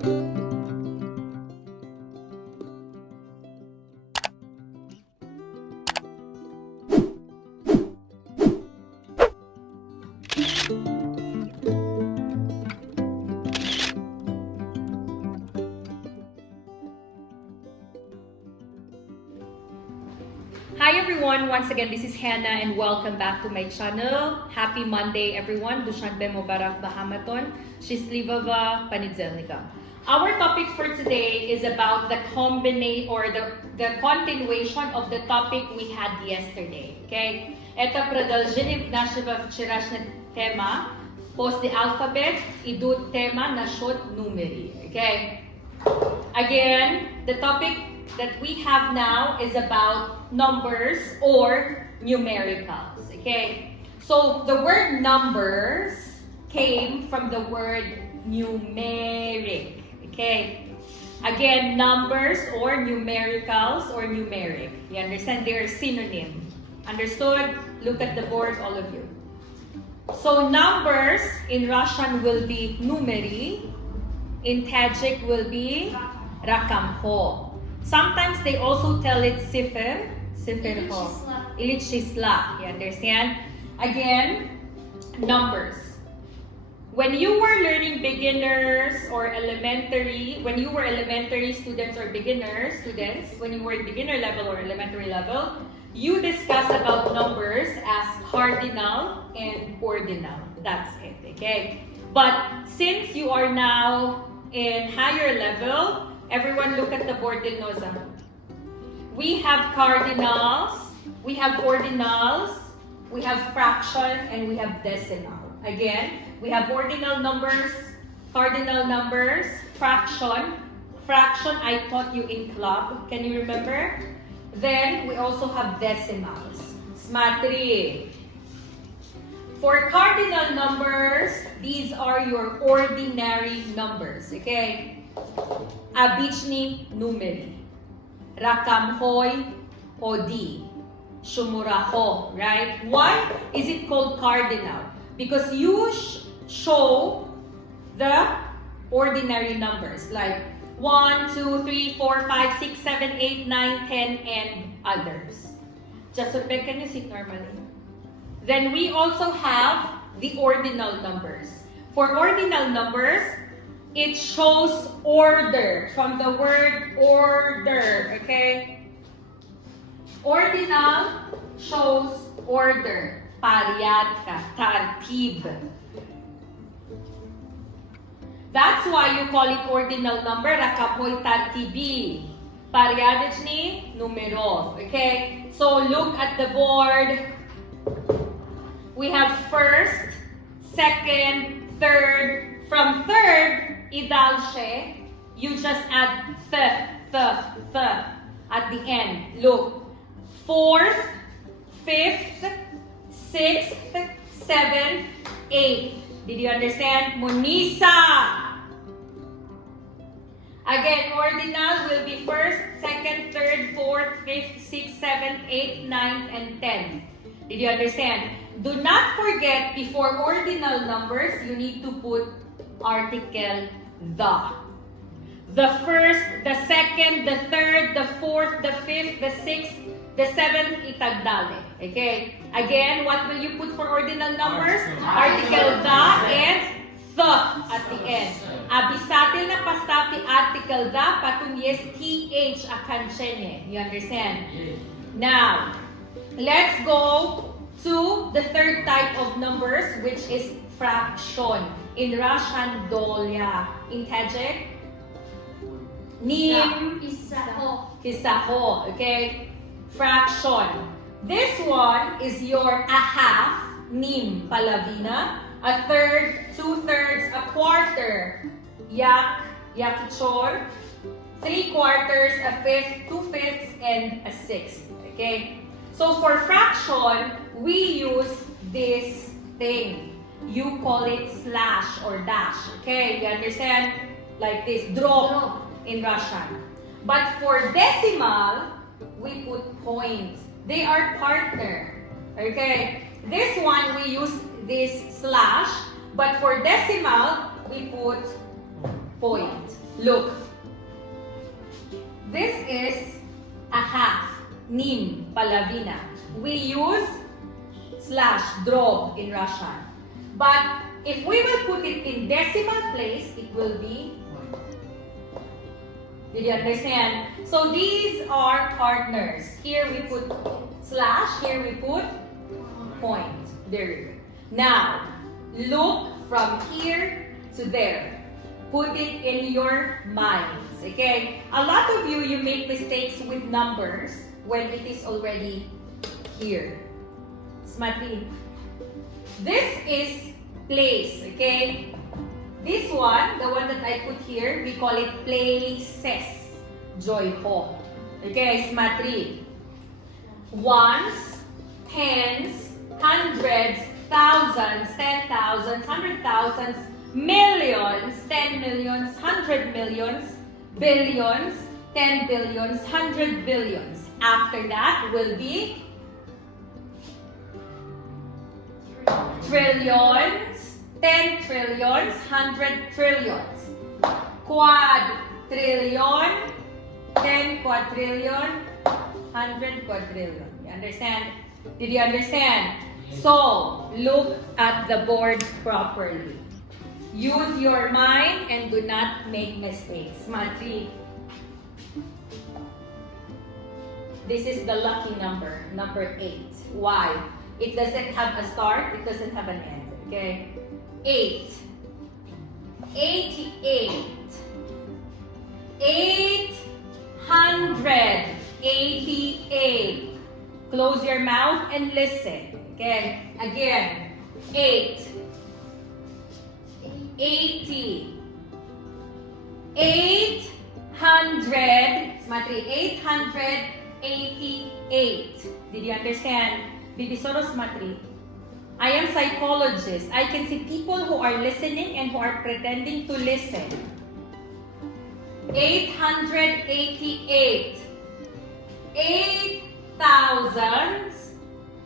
Hi everyone, once again this is Hannah and welcome back to my channel. Happy Monday everyone. Dushanbe Mubarak Bahamaton. Shislivava Panidzelnika. Our topic for today is about the the continuation of the topic we had yesterday. Okay? Это продолжение нашего вчерашнего тема. После алфабет идут тема насчет numeri. Okay? Again, the topic that we have now is about numbers or numericals. Okay? So the word numbers came from the word numeric. Okay? Again, numbers or numericals or numeric. You understand? They're synonym. Understood? Look at the board, all of you. So numbers in Russian will be numeri. In Tajik will be Raqamҳо. Sometimes they also tell it cifr ho. Или числа. You understand? Again, numbers. When you were learning beginners or elementary, when you were elementary students or beginner students, when you were in beginner level or elementary level, you discuss about numbers as cardinal and ordinal. That's it, okay? But since you are now in higher level, everyone look at the board din Noza. We have cardinals, we have ordinals, we have fraction, and we have decimal. Again, we have ordinal numbers, cardinal numbers, fraction. Fraction I taught you in club. Can you remember? Then we also have decimals. Smatri. For cardinal numbers, these are your ordinary numbers. Okay? Обычный numeri. Рақамҳо оди. Shumuraho, right? Why is it called cardinal? Because you show the ordinary numbers like 1, 2, 3, 4, 5, 6, 7, 8, 9, 10, and others. Just so can you sit normally? Then we also have the ordinal numbers. For ordinal numbers, it shows order from the word order, okay? Ordinal shows order. Paryadka, tartib. That's why you call it ordinal number. Raqamҳои tartibi. Paryadachny numerov. Okay? So look at the board. We have first, second, third. From third, idalshe, you just add th at the end. Look. Fourth, fifth, sixth, seventh, eighth. Did you understand? Munisa. Again, ordinal will be first, second, third, fourth, fifth, sixth, seventh, eighth, ninth, and 10th. Did you understand? Do not forget, before ordinal numbers, you need to put article the. The first, the second, the third, the fourth, the fifth, the sixth, the seventh, itagdale. Okay? Again, what will you put for ordinal numbers? Article the and the at the end. Abisatil na pastavti article the patung yes th akanchenye. You understand? Now, let's go to the third type of numbers, which is fraction. In Russian, dolya. In Tajik, nim, kisaho. Okay? Fraction. This one is your a half, nim, palavina. A third, 2/3, a quarter, yak, yakichor. 3/4, a fifth, 2/5, and a sixth. Okay? So for fraction, we use this thing. You call it slash or dash. Okay? You understand? Like this, drop in Russian. But for decimal, we put point. They are partner. Okay? This one, we use this slash. But for decimal, we put point. Look. This is a half. Nim, palavina. We use slash, drog in Russian. But if we will put it in decimal place, it will be. Did you understand? So these are partners. Here we put slash, here we put point. Very good. Now, look from here to there. Put it in your minds, okay? A lot of you make mistakes with numbers when it is already here. Smartly. This is place, okay? This one, the one that I put here, we call it places. Joy ho. Okay, smartly. Ones, tens, hundreds, thousands, 10,000s, 100,000s, millions, 10 millions, 100 millions, billions, 10 billions, 100 billions. After that will be trillions, 10 trillions, 100 trillions. Quadrillion, 10 quadrillion, 100 quadrillion. You understand? Did you understand? So, look at the board properly. Use your mind and do not make mistakes. Smartly. This is the lucky number, number 8. Why? It doesn't have a start, it doesn't have an end. Okay? 8. 88. 888. Close your mouth and listen. Okay? Again. 8. 80. 800. Smartly. 888. Did you understand? Bibisoro Smartly. I am psychologist. I can see people who are listening and who are pretending to listen. 888. 8,000.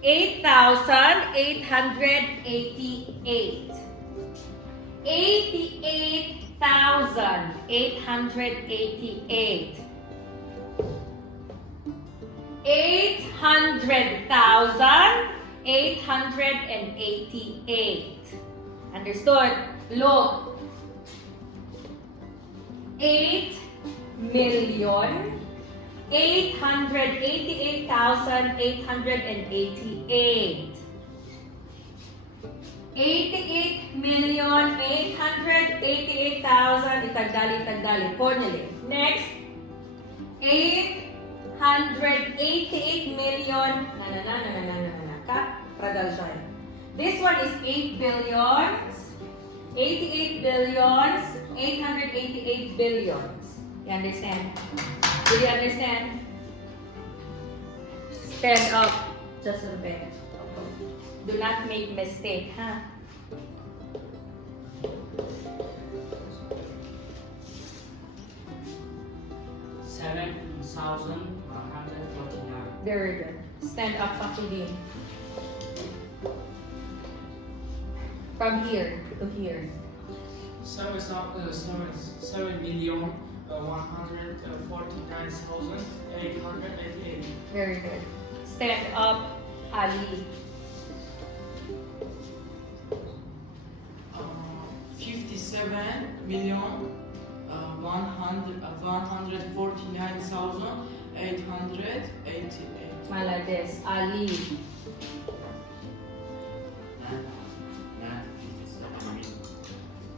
8,888. 88,888. 800,888. Understood? Look. 8,888,888. 88,888,000. Itagdali. Ponele. Next. 888 million. This one is 8 billions. 88 billions. 888 billions. You understand? Did you understand? Stand up just a bit. Do not make mistake, huh? $7,149. Very good. Stand up, Fakidin. From here to here. 7,149,888. Very good. Stand up, Ali. 57,149,888. Malades, Ali.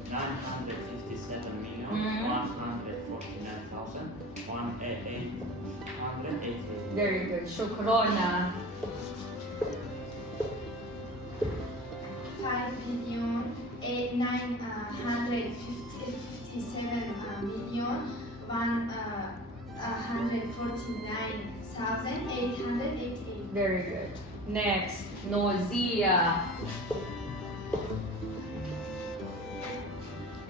957,149,888. Very good. Shukrona. 5,957,149,888. Very good. Next, Nozia.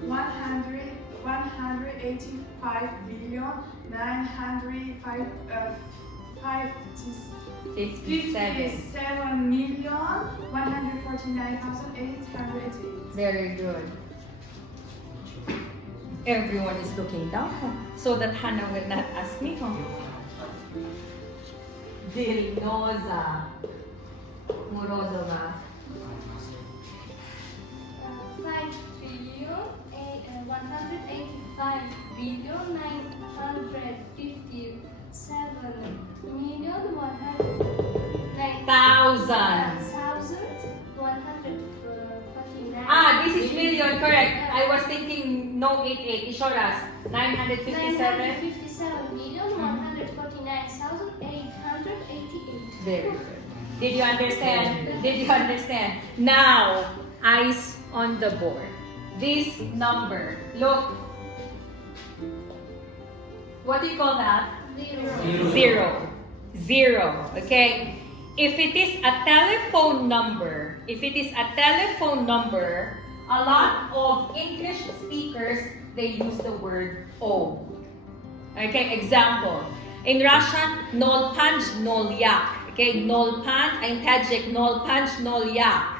185,557,149,888. Very good. Everyone is looking down, huh? So that Hannah will not ask me, huh? Dilnoza. Morodova. 5,851,159,149. This is million, correct. I was thinking no 88. Ishoras. 957. 957,149,888. Very good. Did you understand? Did you understand? Now, eyes on the board. This number, look. What do you call that? Zero. Zero. Okay? If it is a telephone number, a lot of English speakers, they use the word O. Okay, example. In Russian, nol punch, nol yak. Okay, nol punch, in Tajik, nol punch, nol yak.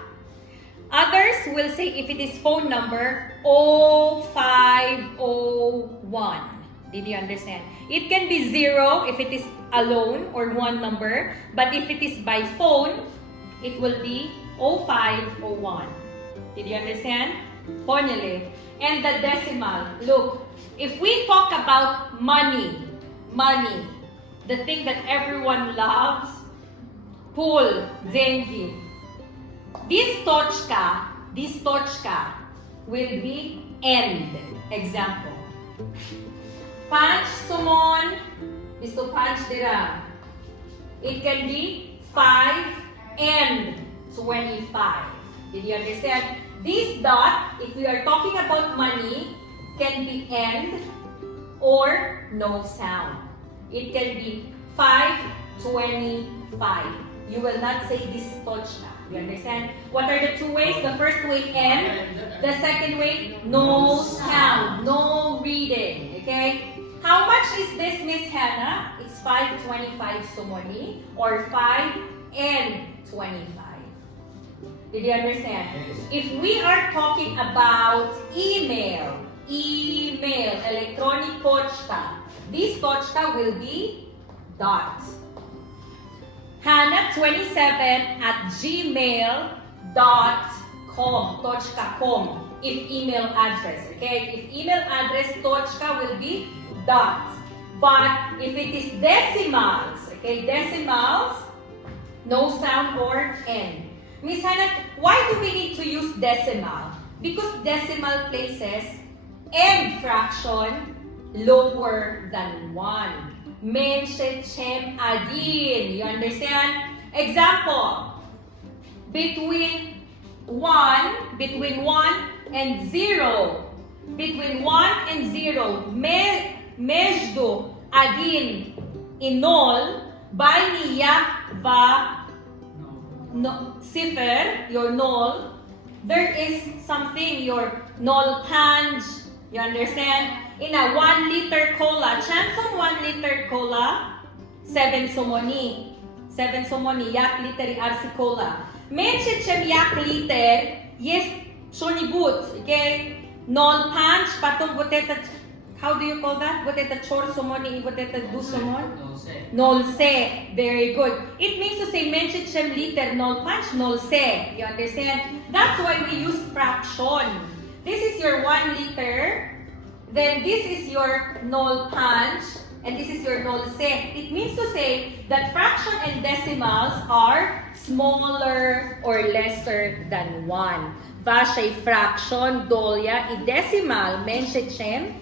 Others will say if it is phone number, 0501. Did you understand? It can be zero if it is alone or one number, but if it is by phone, it will be 0501. Did you understand? Ponele. And the decimal. Look, if we talk about money, the thing that everyone loves, pool, zengi. This tochka will be end. Example. Punch sumon, is to punch dira. It can be 5 and 25. Did you understand? This dot, if we are talking about money, can be end or no sound. It can be 525. You will not say this tochka. You understand? What are the two ways? The first way, end. The second way, no sound, no reading. Okay? How much is this, Miss Hannah? It's 525 sumoni or 5 and 25. Did you understand? Yes. If we are talking about email, electronic pochta, this pochta will be dot. Hannah27@gmail.com, tochka.com, if email address, okay? If email address, tochka will be dot. But if it is decimals, okay, decimals, no sound or end. Miss Hannah, why do we need to use decimal? Because decimal places end fraction lower than 1. Mention chem adin. You understand? Example. Between 1 and 0. Between 1 and 0. Между 1 и 0. Байния va sifr, your null. There is something, your null punch. You understand? In a 1 liter cola, chance on 1 liter cola, 7 sumoni. 7 sumoni, yak liter arsi cola. Mention chem yak liter, yes, shonibut, okay? Null punch, patong boteta, how do you call that? Boteta chor sumoni, boteta du sumon? Null se. Very good. It means to say mention chem liter, null punch, null se. You understand? That's why we use fraction. This is your 1 liter. Then this is your null punch, and this is your null se. It means to say that fraction and decimals are smaller or lesser than 1. Vashay fraction, dolya, i decimal, mention chem,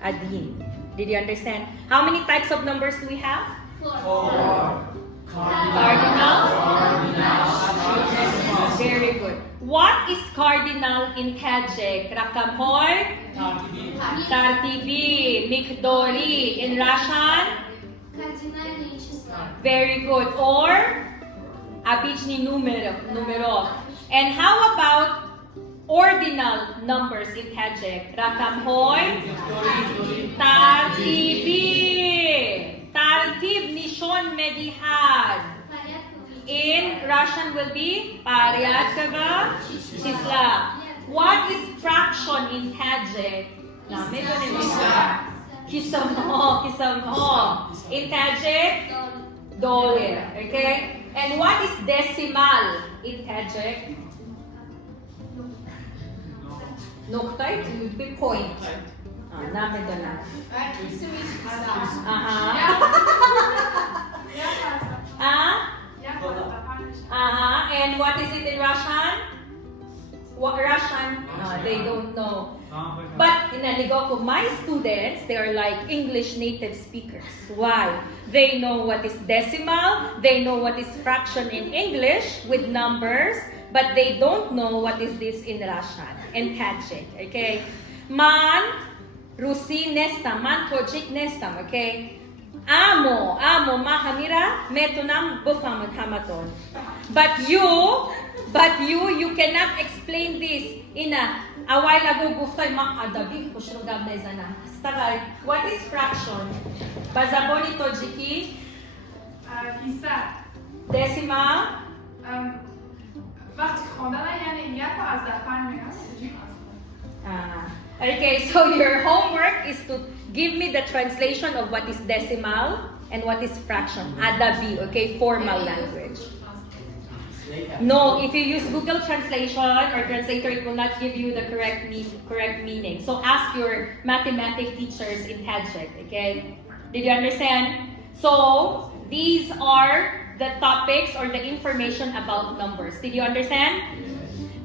adin. Did you understand? How many types of numbers do we have? 4. Cardinals? Very good. What is cardinal in Tajik? Raqamҳо? Tartibi. Miqdori. In Russian? Кардинальные числа. Very good. Or обычный numero. And how about ordinal numbers in Tajik? Raqamҳо? Tartibi. Tartib nishon medihad. In Russian will be Paryatava Chisla. What is fraction in Tajik? Nami ba ni Kisamo. In Tajik, dollar. Okay? And what is decimal in Tajik? Nokta, it would be point. Nami doon na. And what is it in Russian? What Russian? They don't know. But in Aligoko, my students, they are like English native speakers. Why? They know what is decimal, they know what is fraction in English with numbers, but they don't know what is this in Russian and Tajik. Okay? Man, Rusi nestam, man Tojik nestam. Okay? Amo, mahamira, metunam bufamot hamaton. But you cannot explain this in a while ago guftay makadabi kushrugam nezana. What is fraction? Bazaboni tojiki? Decimal? وقتی خواندن یعنی یک رو از در پنج Okay, so your homework is to give me the translation of what is decimal and what is fraction. Adabi, okay, formal language. No, if you use Google Translation or Translator, it will not give you the correct meaning. So ask your mathematics teachers in Tajik, okay? Did you understand? So these are the topics or the information about numbers. Did you understand?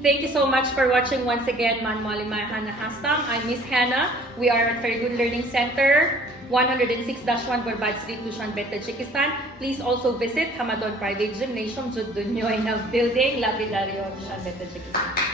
Thank you so much for watching once again. Man Malimay Hannah Hastam. I'm Miss Hannah. We are at Faridun Learning Center, 106-1 Borbad Street, Dushanbe, Tajikistan. Please also visit Hamadon Private Gymnasium, Jud Dunyoy Building, Lapidario, Dushanbe, Tajikistan.